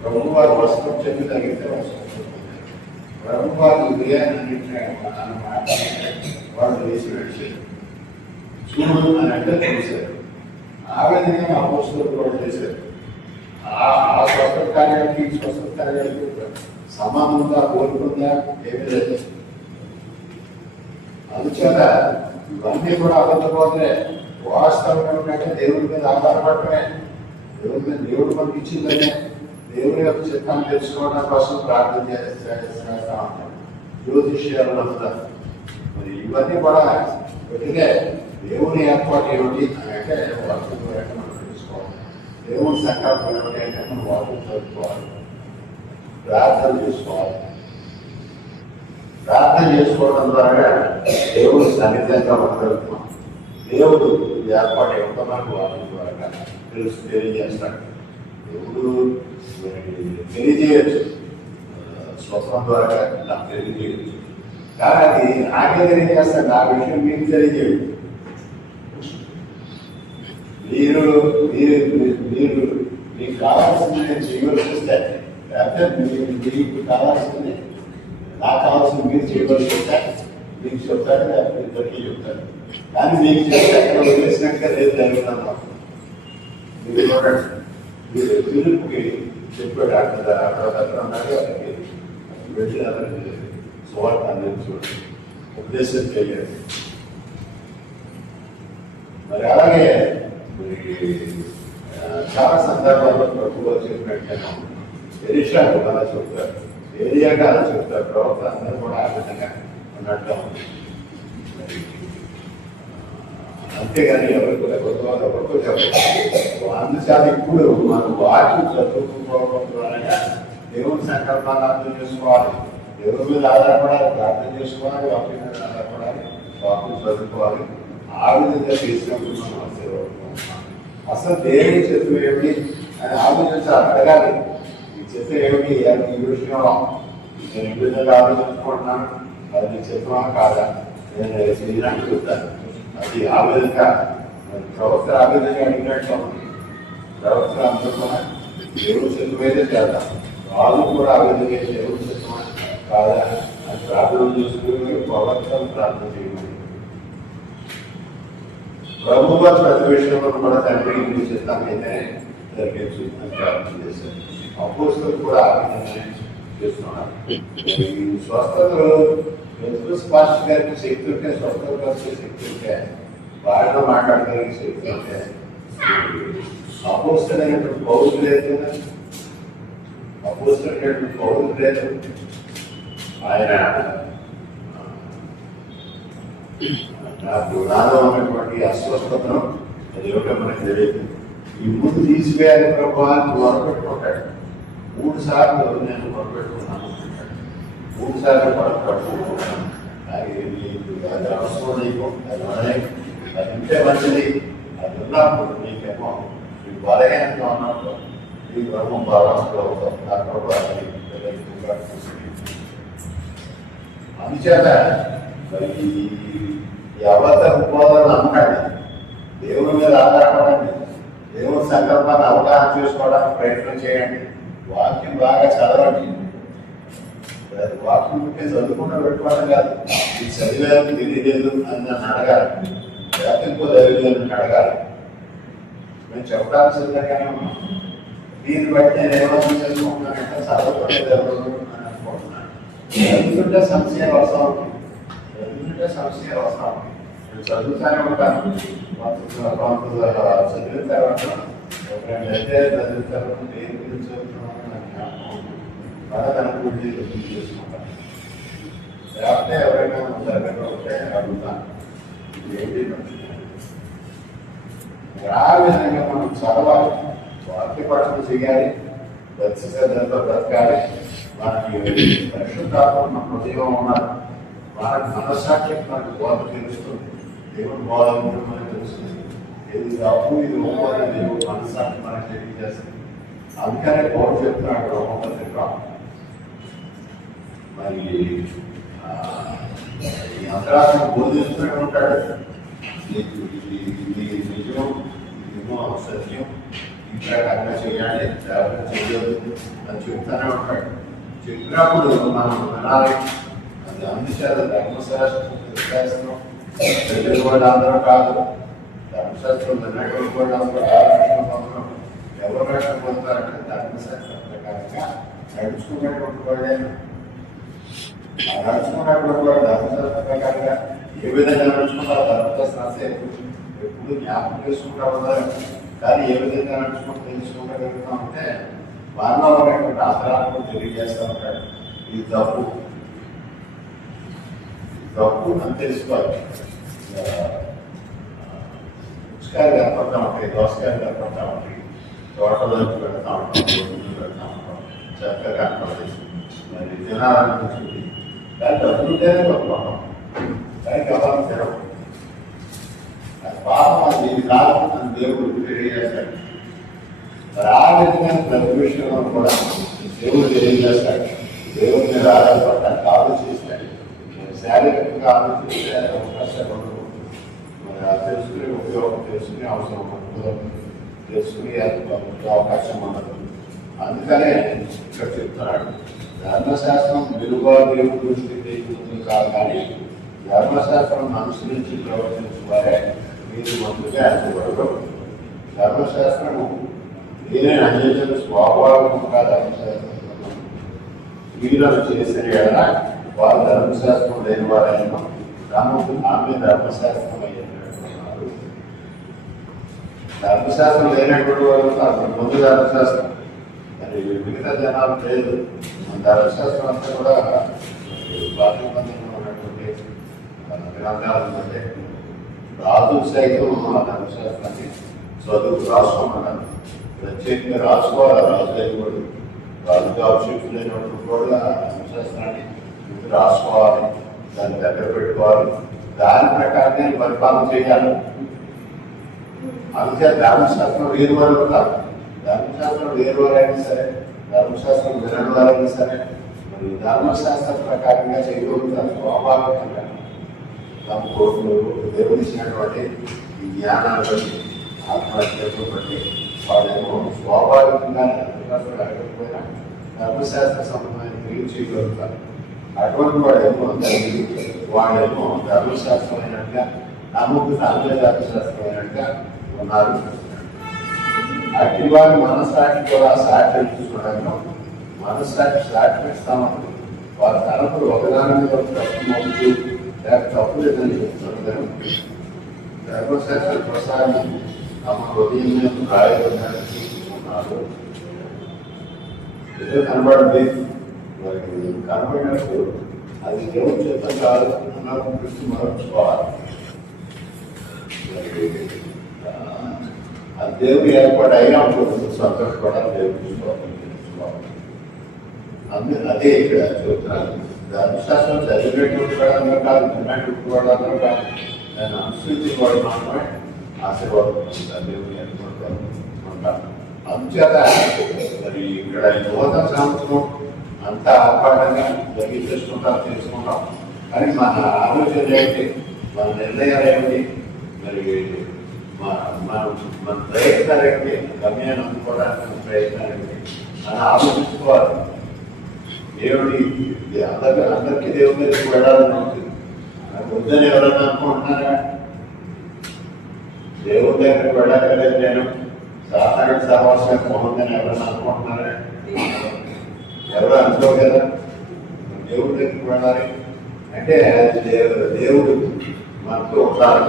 ప్రభు వారు వస్త్రం చెప్పి తగ్గితే వాడు స్వస్థత పొందారు. ప్రభు వారు ఉదయాన్ని మాట వాడు వేసి నడిచారు. చూడు అని అంటే తెలిసారు. ఆ విధంగా అపోస్తులు కూడా చేశారు. ఆ స్వస్థత కార్యాలకి స్వస్థత కార్యాలకి సంబంధంగా కోరుకుందా ఏమి లేదు. అందుచేత ఇవన్నీ కూడా అబద్ధపోతే వాస్తవం ఏమిటంటే దేవుడి మీద ఆధారపడటమే. దేవుడు మనకి ఇచ్చిందనే దేవుడి యొక్క చిత్తాన్ని తెలుసుకోవడం కోసం ప్రార్థన చేస్తా ఉంటాం. జ్యోతిష్యాలు నమ్ముతారు. మరి ఇవన్నీ కూడా కొద్దిగా దేవుని ఏర్పాటు ఏమిటి అని అంటే వాస్తవం మనం తెలుసుకోవాలి. దేవుని సంకల్పం ఏమిటంటే మనం వాక్యం చదువుకోవాలి, ప్రార్థన చేసుకోవాలి. ప్రార్థన చేసుకోవడం ద్వారా దేవుడు సన్నిధంగా ఉండగలుగుతాం. దేవుడు ఏర్పాటు ఎంతో మనకు వాక్యం ద్వారా తెలియజేస్తాడు. దేవుడు తెలియజేయచ్చు, స్వప్నం ద్వారా నాకు తెలియజేయచ్చు. కానీ అది నాకే తెలియజేస్తాడు, నా విషయం మీకు తెలియజేయదు. మీరు మీరు మీరు మీకు కావాల్సింది నేను చేయవలసి వస్తే, లేకపోతే మీకు కావాల్సింది నాకు కావాల్సింది మీరు చేయవలసి వస్తే మీకు చెప్తారు, లేకపోతే ఇద్దరికి చెప్తారు. కానీ మీకు చెప్తే ఎక్కడ వదిలేసినట్టుగా లేదు జరుగుతున్నాం. మీరు చూడండి, మీరు పిలుపుకి చెప్పాడు అక్కడ ఉన్నాడు, అక్కడికి వెళ్ళి అతనికి సువార్త అందించండి, ఉపదేశం చేయాలి. మరి అలాగే చాలా సందర్భాల్లో ప్రభుత్వం చెప్పినట్టుగా ఎలిషాకు అలా చెప్తారు, ఏరియాగా అలా చెప్తారు. ప్రవక్త అందరూ కూడా ఆ విధంగా ఉన్నట్టు ఉంది. అంతేగాని ఎవరికో చెప్పారు. అందుచేత ఇప్పుడు మనం వాక్యం చదువుకోవడం ద్వారా దేవుని సంకల్పాన్ని అర్థం చేసుకోవాలి, దేవుని మీద ఆధారపడాలి, ప్రార్థన చేసుకోవాలి, వాక్యం మీద ఆధారపడాలి, వాక్యం చదువుకోవాలి. ఆ విధంగా చేసినప్పుడు మనం ఆశీర్వాదం. అసలు దేవుని చిత్తం ఏమిటి అని ఆలోచించాలి, అడగాలి. ఈ చిత్తం ఏమిటి, ఈ విషయంలో నేను ఈ విధంగా ఆలోచించుకుంటున్నాను, అది నీ చిత్తమా కాదా, నేను చేయడానికి చెప్తాను. అది ఆ విధంగా ప్రవక్త ఆ విధంగా అడిగినట్టు ప్రవక్త అందరూ దేవుని చిత్తం అయితే చేద్దాం, వాళ్ళు కూడా ఆ విధంగా దేవుని చిత్తమా కాదా అని ప్రార్థన చేసుకుని ప్రవక్తను ప్రార్థన చేయాలి. ప్రభుత్వ ప్రతి విషయంలో కూడా తండ్రి మీ చిత్తాన్ని జరిగించు అని ప్రార్థన చేశారు. అపోస్తలు కూడా ఆ విధంగా చేస్తున్నారు. ఈ స్వస్థతలు పెద్ద పాస్టర్ గారికి శక్తి ఉంటే, స్వస్థత పరిచే శక్తి ఉంటే, బాగా మాట్లాడగలిగే శక్తి ఉంటే, అపోస్తలైనటువంటి పౌరులు లేదు కదా, అపోస్తలైనటువంటి పౌరులు లేదు. ఆయన నాకు నాలో ఉన్నటువంటి అస్వస్థతను అది ఏమిటో మనకి తెలియదు. ఈ ముందు తీసివేయాలి ప్రభావాన్ని మొరపెట్టుకుంటాడు. 3 సార్లు నేను మొరపెట్టుకున్నాను, 3 సార్లు పట్టుకుంటున్నాను. అది అవసరం నీకు, అది ఉంటే మంచిది. అది ఉన్నప్పుడు నీకేమో నీకు బలహీనంగా ఉన్నప్పుడు నీ బ్రహ్మం బలంలో అవుతాం. నా ప్రభావాన్ని అందుచేత ఈ అబద్ధ బోధన అన్నాడు. దేవుని మీద ఆధారపడండి, దేవుని సంకల్పాన్ని అవగాహన చేసుకోవడానికి ప్రయత్నం చేయండి, వాక్యం బాగా చదవండి. వాక్యం ఉంటే చదువుకుంటూ పెట్టుకోవడం కాదు, ఇది చదివేది తెలియలేదు అని నన్ను అడగాలి, లేకపోతే ఇంకో తెలియలేదు అని అడగాలి. మేము చెప్పడానికి సిద్ధంగానే ఉన్నాం. దీన్ని బట్టి నేను ఏమర్థం చేసుకుంటున్నానంటే చదవలేదు అని అనుకుంటున్నాను. చదువుతుంటే సంశయం వస్తా ఉంటుంది, చదువుతుంటే సంశయం వస్తా ఉంటుంది. నేను చదువుతానే ఉంటాను, చదివిన తర్వాత ఒక 2 అధ్యాయాలు చదివిన తర్వాత దేని గురించి చదువుతున్నాను నాకు జ్ఞాపకం బాగా అనుభూతి చేసుకుంటాను. లేకపోతే ఎవరైనా దగ్గర ఉంటే అడుగుతాను, ఏంటి ఆ విధంగా మనం చదవాలి, వాక్య పఠనం చేయాలి, దర్శకంతో బ్రతకాలి. మనకి పరిశుద్ధాత్మ మన హృదయం ఉన్నారు, మనకు మనస్సాక్షి మనకు బోధ తెలుస్తుంది, దేవుడు బోధ మనకు తెలుస్తుంది. ఇది తప్పు, ఇది ఒప్పుకొని దేవుడు మనస్సాక్షి మనకు తెలియజేస్తుంది. అందుకనే బోధ చెప్తున్నాడు రోమపత్రిక. మరి ఈ అంతరాత్మ బోధిస్తూనే ఉంటాడు, ఇది నిజం, ఇదేమో సత్యం, ఈ ప్రకారంగా చేయాలి, జాగ్రత్త చేయలేదు అని చెప్తూనే ఉంటాడు. చెప్పినప్పుడు మనం వినాలి. అది అందుచేత ధర్మశాస్త్రం ప్రజలు కూడా అందరూ కాదు, ధర్మశాస్త్రం విన్నటువంటి కూడా అందరూ పొందడం. ఎవరు రక్షణ పొందుతారంటే ధర్మశాస్త్రం ప్రకారంగా నడుచుకున్నటువంటి వాళ్ళైనా. ఆ నడుచుకున్నప్పుడు కూడా ధర్మశాస్త్ర ప్రకారంగా ఏ విధంగా నడుచుకుంటారో ధర్మశాస్త్రం ఎప్పుడు జ్ఞాపకం చేసుకుంటా ఉన్నారు. కానీ ఏ విధంగా నడుచుకుంటూ తెలుసుకుంటా ఉంటే వారిలో ఉన్నటువంటి ఆధారాలను తెలియజేస్తూ ఉంటాడు. ఇది తప్పు, తప్పు అని తెలుసుకోవాలి. పుస్తకాలు కనపడతా ఉంటాయి, దోసకాయలు కనపడతా ఉంటాయి, తోటలోకి పెడతా ఉంటాం, రోడ్డు పెడతా ఉంటాం, చక్కగా కనపడేది. మరి తినాలనిపించింది, దాంట్లో అభివృద్ధినే గొప్ప దానికి అవ్వాలి తెరవు. అది పాపం, అది ఇది కాదు అని దేవుడు తెలియజేస్తాడు. మరి ఆ విధంగా ప్రతి విషయంలో కూడా దేవుడు తెలియజేస్తాడు. దేవుడి మీద ఆధారపడటానికి ఆలోచిస్తాడు. శారీరకంగా ఆలోచిస్తే కష్టపడదు. మరి ఆ తెలుసుకుని ఉపయోగం తెలుసుకుని అవసరం పడుతుందో తెలుసుకుని అవకాశం ఉండదు. అందుకనే ఇక్కడ చెప్తున్నాడు, ధర్మశాస్త్రం విలువ దేవుడి దృష్టికి కాదు, కానీ ధర్మశాస్త్రం అనుసరించి ప్రవర్తించువారే మీరు ముందుగా అంచబడరు. ధర్మశాస్త్రము నేనే అందించిన స్వాభావికంగా ధర్మశాస్త్రం వీళ్ళను చేసిన ఎడల వారు ధర్మశాస్త్రం లేని వారైనా ఆమె ధర్మశాస్త్రం అయ్యేటట్టున్నారు. ధర్మశాస్త్రం లేనటువంటి వారు ముందు ధర్మశాస్త్రం, మరి మిగతా జనాలు లేదు. మన ధర్మశాస్త్రం అంతా కూడా బాధ్యబంధంలో ఉన్నటువంటి గ్రంథాలు అంటే రాజు సైతం ఆ ధర్మశాస్త్రాన్ని చదువు రాసుకోమన్నారు. ప్రత్యేకంగా రాసుకోవాలి. రాజు అయిపోడు, రాజుగా అవశక్తులైనప్పుడు కూడా ధర్మశాస్త్రాన్ని రాసుకోవాలి, దాన్ని దగ్గర పెట్టుకోవాలి, దాని ప్రకారంగా పరిపాలన చేయాలి. అందుకే ధర్మశాస్త్రం వేరు వారు కాదు. ధర్మశాస్త్రం వేరు వారైనా సరే, ధర్మశాస్త్రం వినని వారైనా సరే, మరి ధర్మశాస్త్రం ప్రకారంగా చేయగలుగుతారు. స్వాభావికంగా తమ కోట్లు దేవుడిచ్చినటువంటి ఈ జ్ఞానాన్ని బట్టి, ఆత్మహత్యలను బట్టి వాళ్ళేమో స్వాభావికంగా ధర్మశాస్త్రం అడగకపోయినా ధర్మశాస్త్ర సంబంధమైన క్రియలు చేయగలుగుతారు. అటువంటి వాళ్ళేమో ధర్మశాస్త్రమైనట్టుగా నమ్ముకున్న అన్ని ధర్మశాస్త్రమైనట్టుగా ఉన్నారు. అట్టి వారి మనస్సాక్షి కూడా సాక్షి చూసుకోవడంలో మనస్సాక్షి సాక్షి ఇస్తామని వారి తరపులు ఒకదాని మీద తప్పు మోపుతూ లేక తప్పు లేదని చెప్తున్నారు. ధర్మశాస్త్ర ప్రసారం తమ హృదయం మీద రాయబడ్డాన్ని చూసుకున్నారు. ఏదో కనబడింది, వారికి కనబడినప్పుడు అది దేవుడు చేత కాదు అన్నప్పుడు దృష్టి మరచుకోవాలి. అది దేవుడు ఏర్పాటు అయినప్పుడు సంతోషపడాలి, దేవుడు చూసుకోవాలి. అదే ఇక్కడ చెబుతున్నాను. ధర్మశాస్త్రం చదివినటువంటి వాడు కాదు, విన్నటువంటి వాడు కాదు, దాన్ని అనుసరించి వాడు మాత్రమే ఆశీర్వాదం దేవుడు ఏర్పడతారు అంటారు. అందుచేత మరి ఇక్కడ నూతన సంవత్సరం అంతా ఆర్భాటంగా జరిగించేసుకుంటాం, చేసుకుంటాం. కానీ మన ఆలోచన ఏమిటి, మన నిర్ణయాలు ఏమిటి, మరి మన ప్రయత్నాలు ఏమిటి, గమ్యాన్ని అందుకోవడానికి మన ప్రయత్నాలు ఏమిటి అని ఆలోచించుకోవాలి. దేవుడి అందరికీ దేవుడి దగ్గరికి వెళ్ళాలని ఉంటుంది. వద్దని ఎవరైనా అనుకుంటున్నారా? దేవుడి దగ్గరికి వెళ్ళక్కర్లేదు, నేను సాధారణ సహవాసం పోతుందని ఎవరైనా అనుకుంటున్నారా? ఎవరు అనుకోవు కదా. దేవుడి దగ్గరికి వెళ్ళాలి అంటే దేవుడు మనతో ఉండాలి.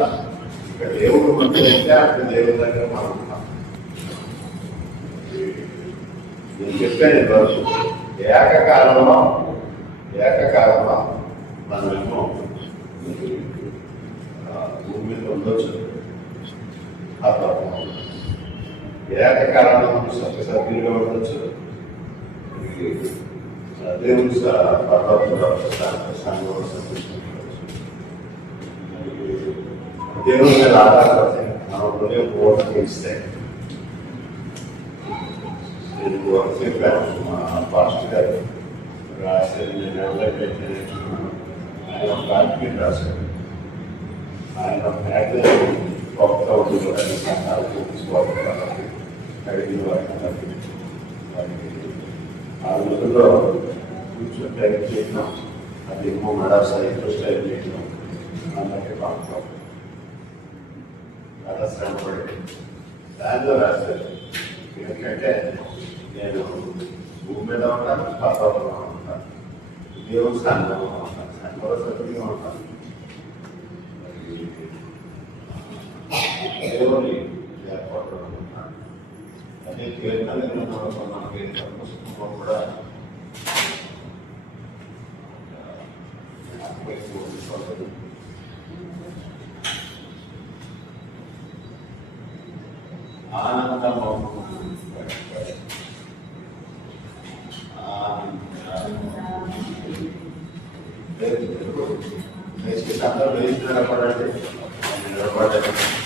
ఇక్కడ దేవుడు మనతో ఉంటే అక్కడ దేవుడి దగ్గర మనం ఉంటాం. నేను చెప్పాను ఈరోజు, ఏకకాలంలో మనమేమో భూమి మీద ఉండొచ్చు, ఆ తత్వం ఏకకాలంలో సభ్యులుగా ఉండొచ్చు, దేవుడి పర్వతంలో దేవుడి మీద ఆధారపడితే మన హృదయం పూర్ణంగా ఇస్తాయి. నేను చెప్పాను, మా పాస్టర్ గారు రాశారు, నేను ఎవరైతే నేర్చుకున్నాను. ఆయన ఒక ఆర్టికల్ రాశారు. ఆయన కొత్త అడిగిన వారికి ఆ రోజుల్లో కూర్చొని టైం చేయడం, అది ఏమో మెడా సైకిల్ స్టైల్ చేయడం, అందరికీ పాపం చాలా శ్రమపడి దానిలో రాశారు. ఎందుకంటే నేను భూమి మీద ఉంటాను, పాపంలో ఉంటాను, దేవుడు సంఘంలో ఉంటాను, సంఘంలో సభ్యుగా ఉంటాను, దేవుని ఏర్పాటు ఉంటాను. అదే కీర్తనలో మనకి పుస్తకంలో కూడా ఆనందము దయచేసి అందరూ వేసిన నిలబడండి. నిలబడండి.